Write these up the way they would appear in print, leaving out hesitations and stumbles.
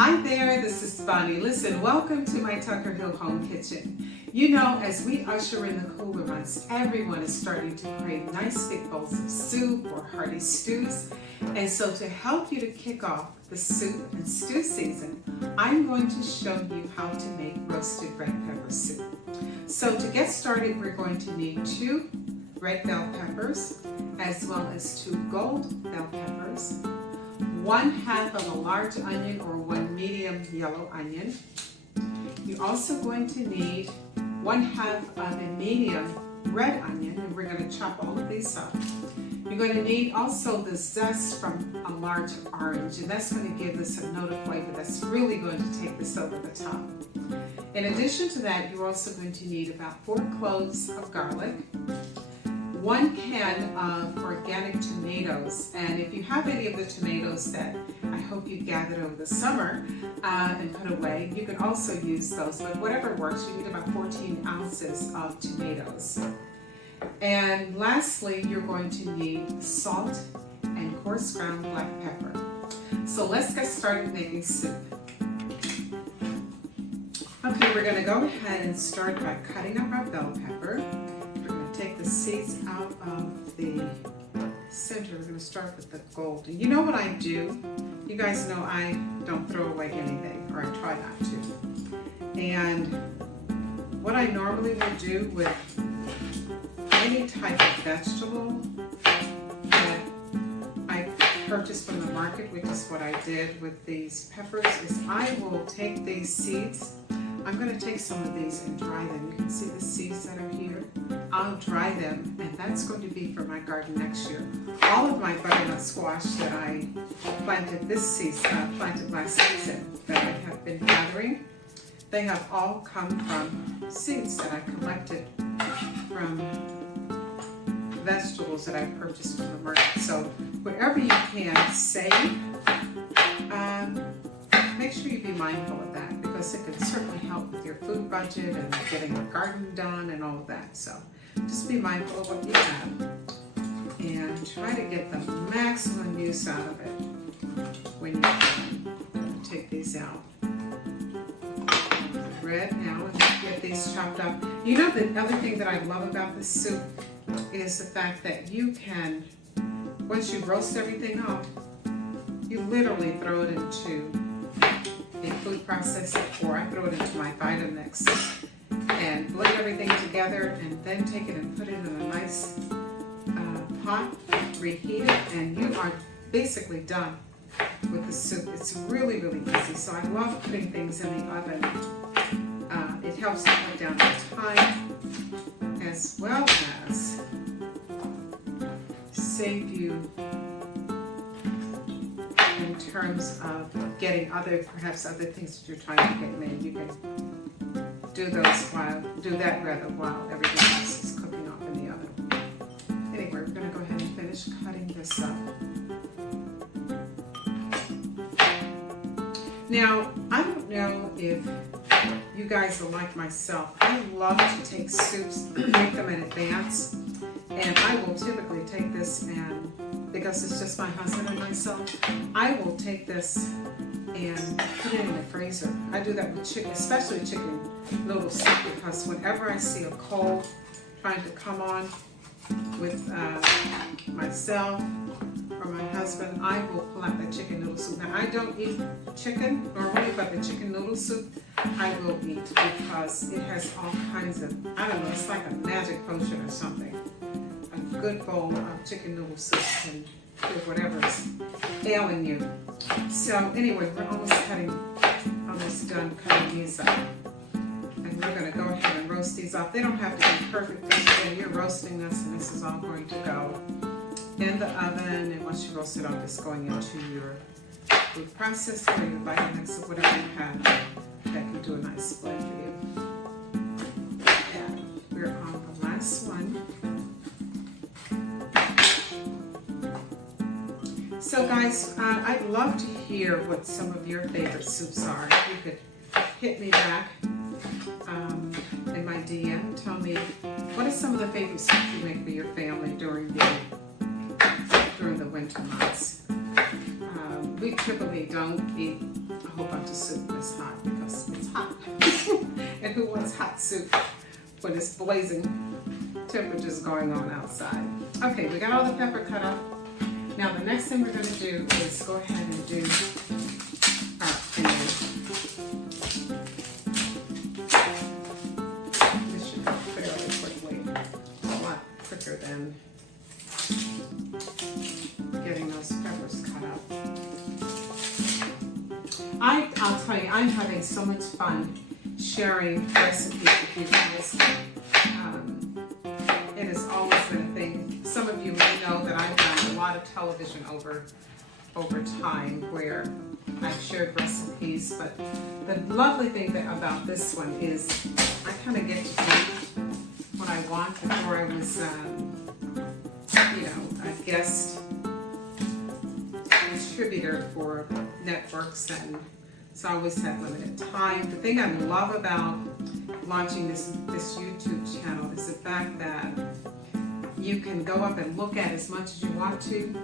Hi there, this is Bonnie. Listen, welcome to my Tucker Hill Home Kitchen. You know, as we usher in the cooler months, everyone is starting to crave nice big bowls of soup or hearty stews. And so to help you to kick off the soup and stew season, I'm going to show you how to make roasted red pepper soup. So to get started, we're going to need 2 red bell peppers, as well as 2 gold bell peppers, 1/2 of a large onion or 1 medium yellow onion. You're also going to need 1/2 of a medium red onion, and we're going to chop all of these up. You're going to need also the zest from a large orange, and that's going to give this a note of flavor that's really going to take this over the top. In addition to that, you're also going to need about 4 cloves of garlic, 1 can of organic tomatoes, and if you have any of the tomatoes that I hope you gathered over the summer and put away, you can also use those, but whatever works. You need about 14 ounces of tomatoes. And lastly, you're going to need salt and coarse ground black pepper. So let's get started making soup. Okay, we're going to go ahead and start by cutting up our bell pepper. Take the seeds out of the center. We're going to start with the gold. And you know what I do? You guys know I don't throw away anything, or I try not to. And what I normally would do with any type of vegetable that I purchased from the market, which is what I did with these peppers, is I will take these seeds. I'm going to take some of these and dry them. You can see the seeds that are here. I'll dry them, and that's going to be for my garden next year. All of my butternut squash that I planted planted last season that I have been gathering, they have all come from seeds that I collected from vegetables that I purchased from the market. So wherever you can save, make sure you be mindful of that, because it can certainly help with your food budget and getting your garden done and all of that. So just be mindful of what you have and try to get the maximum use out of it when you can. Take these out. Red now, and get these chopped up. You know, the other thing that I love about this soup is the fact that you can, once you roast everything up, you literally throw it into a food processor, or I throw it into my Vitamix and blend everything together, and then take it and put it in a nice pot, reheat it, and you are basically done with the soup. It's really, really easy. So I love putting things in the oven. It helps to cut down the time, as well as save you in terms of getting perhaps other things that you're trying to get made. You can do that while everything else is cooking off in the oven. Anyway, we're going to go ahead and finish cutting this up. Now, I don't know if you guys are like myself. I love to take soups, make them in advance, and I will typically take this, and because it's just my husband and myself, I will take this and put it in the freezer. I do that with chicken, especially chicken noodle soup, because whenever I see a cold trying to come on with myself or my husband, I will pull out the chicken noodle soup. Now, I don't eat chicken normally, but the chicken noodle soup I will eat, because it has all kinds of, I don't know, it's like a magic potion or something. A good bowl of chicken noodle soup can do whatever's ailing you. So anyway, we're almost done cutting these up. And we're going to go ahead and roast these up. They don't have to be perfect, because again, you're roasting this, and this is all going to go in the oven. And once you roast it up, it's going into your food processor or your Vitamix or whatever you have that can do a nice blend for you. And we're on the last one. So guys, I'd love to hear what some of your favorite soups are. If you could hit me back in my DM, tell me what are some of the favorite soups you make for your family during the winter months. We typically don't eat a whole bunch of soup when it's hot because it's hot. And who wants hot soup when it's blazing temperatures going on outside? Okay, we got all the pepper cut up. Now the next thing we're going to do is go ahead and do our onion. This should go fairly quickly, a lot quicker than getting those peppers cut up. I'll tell you, I'm having so much fun sharing recipes with you guys. It has always been a thing. Some of you may know that I've done a lot of television over time where I've shared recipes, but the lovely thing about this one is I kind of get to do what I want. Before I was, a guest contributor for networks, and so I always had limited time. The thing I love about launching this YouTube channel is the fact that you can go up and look at as much as you want to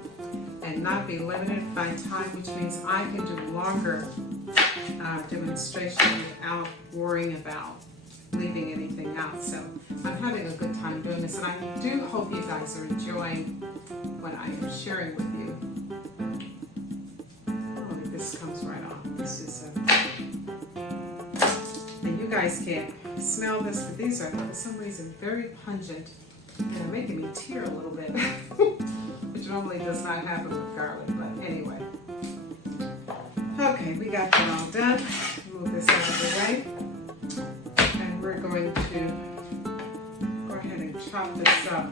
and not be limited by time, which means I can do longer demonstrations without worrying about leaving anything out. So I'm having a good time doing this, and I do hope you guys are enjoying what I am sharing with you. Oh, this comes right off. This is and you guys can't smell this, but these are for some reason very pungent and are making me tear a little bit, which normally does not happen with garlic, but anyway. Okay, we got that all done. Move this out of the way, and we're going to go ahead and chop this up.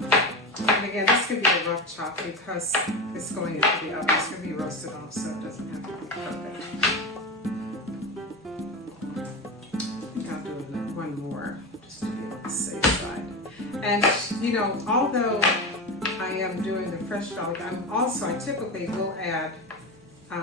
And again, this could be a rough chop because it's going into the oven. It's going to be roasted off, so it doesn't have to be perfect. I think I'll do one more just to be on the safe side. And although I am doing the fresh garlic, I typically will add, I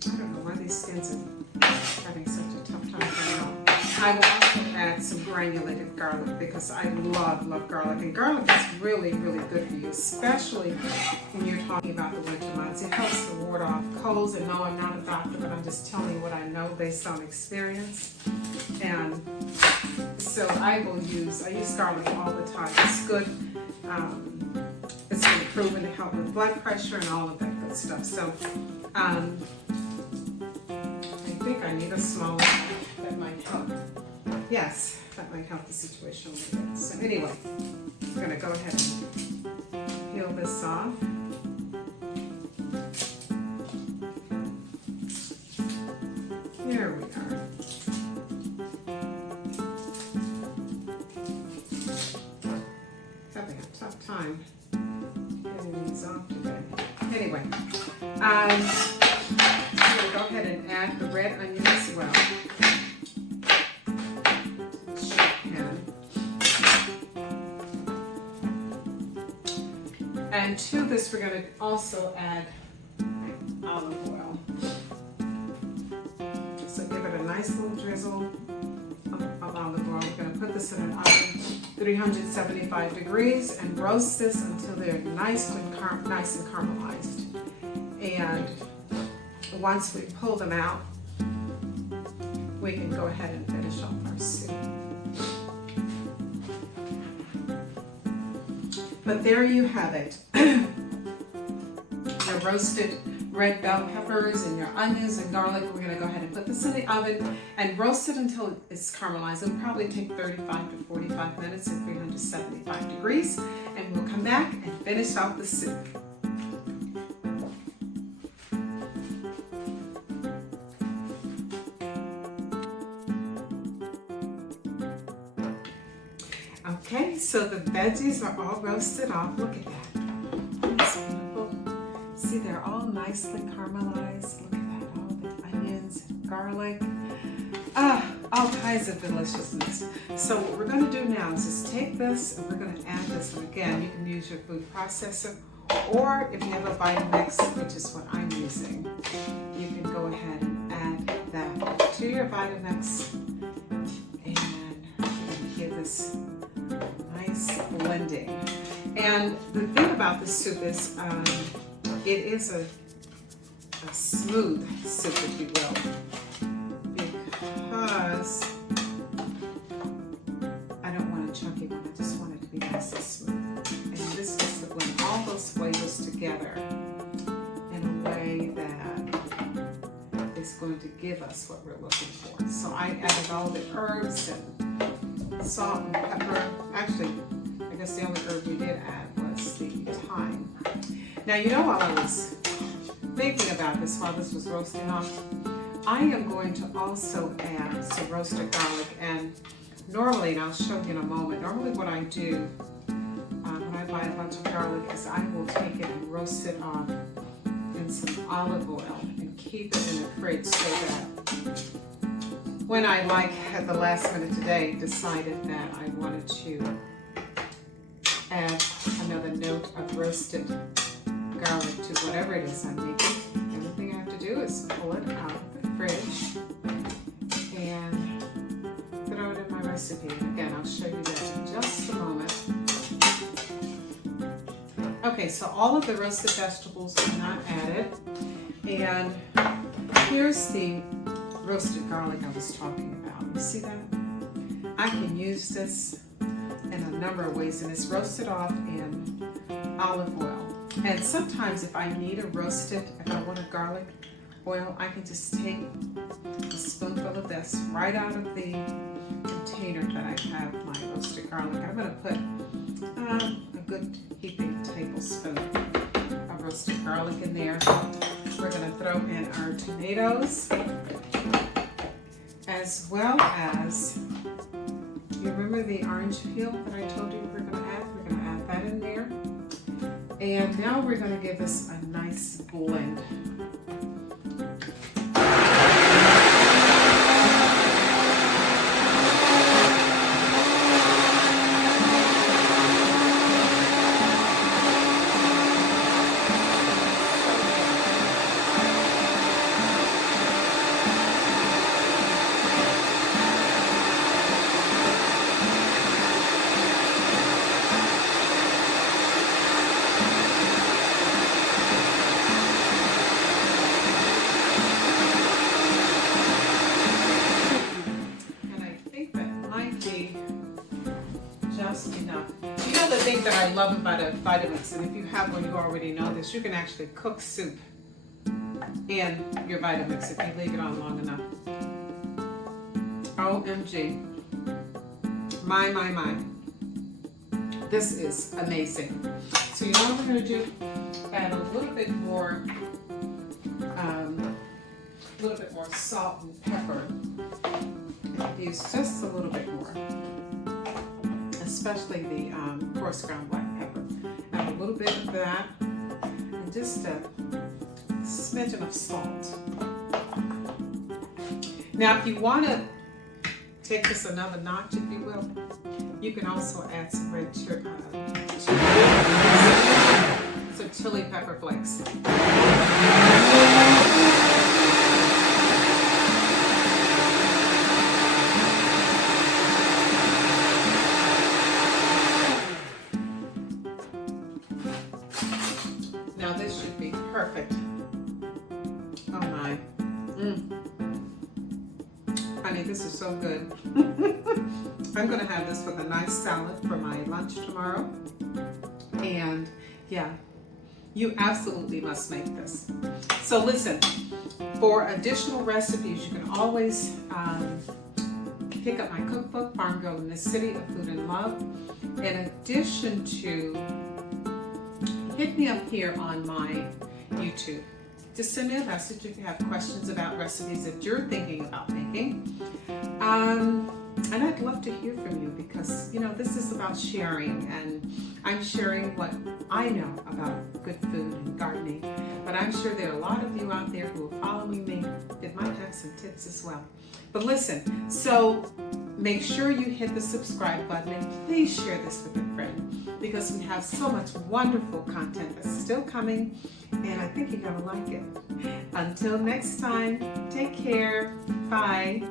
don't know why these skins are having such a tough time coming out. I will also add some granulated garlic because I love garlic. And garlic is really, really good for you, especially when you're talking about the winter months. It helps to ward off colds. And no, I'm not a doctor, but I'm just telling you what I know based on experience. And so I use garlic all the time. It's good. It's been proven to help with blood pressure and all of that good stuff. So I think I need a smaller knife. That might help. Yes, that might help the situation a little bit. So anyway, I'm going to go ahead and peel this off. Here we are. Having a tough time getting these off today. Anyway, I'm going to go ahead and add the red onion as well. And to this, we're going to also add olive oil. So give it a nice little drizzle of olive oil. We're going to put this in an oven, 375 degrees, and roast this until they're nice and caramelized. And once we pull them out, we can go ahead and finish off our soup. But there you have it. Your roasted red bell peppers and your onions and garlic. We're going to go ahead and put this in the oven and roast it until it's caramelized. It'll probably take 35 to 45 minutes at 375 degrees. And we'll come back and finish off the soup. Okay, so the veggies are all roasted off. Look at that. That's beautiful. See, they're all nicely caramelized. Look at that, all the onions and garlic. All kinds of deliciousness. So what we're going to do now is just take this and we're going to add this. And again, you can use your food processor, or if you have a Vitamix, which is what I'm using, you can go ahead and add that to your Vitamix. And we're going to give this nice blending. And the thing about this soup is it is a smooth soup, if you will. because I don't want a chunky one. I just want it to be nice and smooth. And this is to blend all those flavors together in a way that is going to give us what we're looking for. So I added all the herbs and salt and pepper. Actually, I guess the only herb we did add was the thyme. Now, you know, while I was thinking about this, while this was roasting off, I am going to also add some roasted garlic. And normally, and I'll show you in a moment, normally what I do when I buy a bunch of garlic is I will take it and roast it off in some olive oil and keep it in the fridge so that when I, like at the last minute today, decided that I wanted to add another note of roasted garlic to whatever it is I'm making. Everything I have to do is pull it out of the fridge and throw it in my recipe. And again, I'll show you that in just a moment. Okay, so all of the roasted vegetables are not added. And here's the roasted garlic I was talking about. You see that? I can use this in a number of ways, and it's roasted off in olive oil. And sometimes if I need a roasted, if I want a garlic oil, I can just take a spoonful of this right out of the container that I have my roasted garlic. I'm going to put a good heaping tablespoon of roasted garlic in there. We're going to throw in our tomatoes, as well as, you remember the orange peel that I told you we're going to add? We're going to add that in there. And now we're going to give this a nice blend. Enough. You know the thing that I love about a Vitamix, and if you have one, you already know this, you can actually cook soup in your Vitamix if you leave it on long enough. OMG. My. This is amazing. So you know what we're going to do? Add a little bit more salt and pepper. Use just a little bit more. Especially the coarse ground black pepper. Add a little bit of that, and just a smidgen of salt. Now, if you want to take this another notch, if you will, you can also add some red chili pepper flakes. Now this should be perfect. Oh my. Honey, this is so good. I'm going to have this with a nice salad for my lunch tomorrow. And yeah, you absolutely must make this. So listen, for additional recipes, you can always pick up my cookbook, Farm Girl in the City of Food and Love. In addition to, hit me up here on my YouTube. Just send me a message if you have questions about recipes that you're thinking about making. And I'd love to hear from you because, you know, this is about sharing, and I'm sharing what I know about good food and gardening. But I'm sure there are a lot of you out there who are following me that might have some tips as well. But listen, so make sure you hit the subscribe button and please share this with a friend because we have so much wonderful content that's still coming and I think you're going to like it. Until next time, take care. Bye.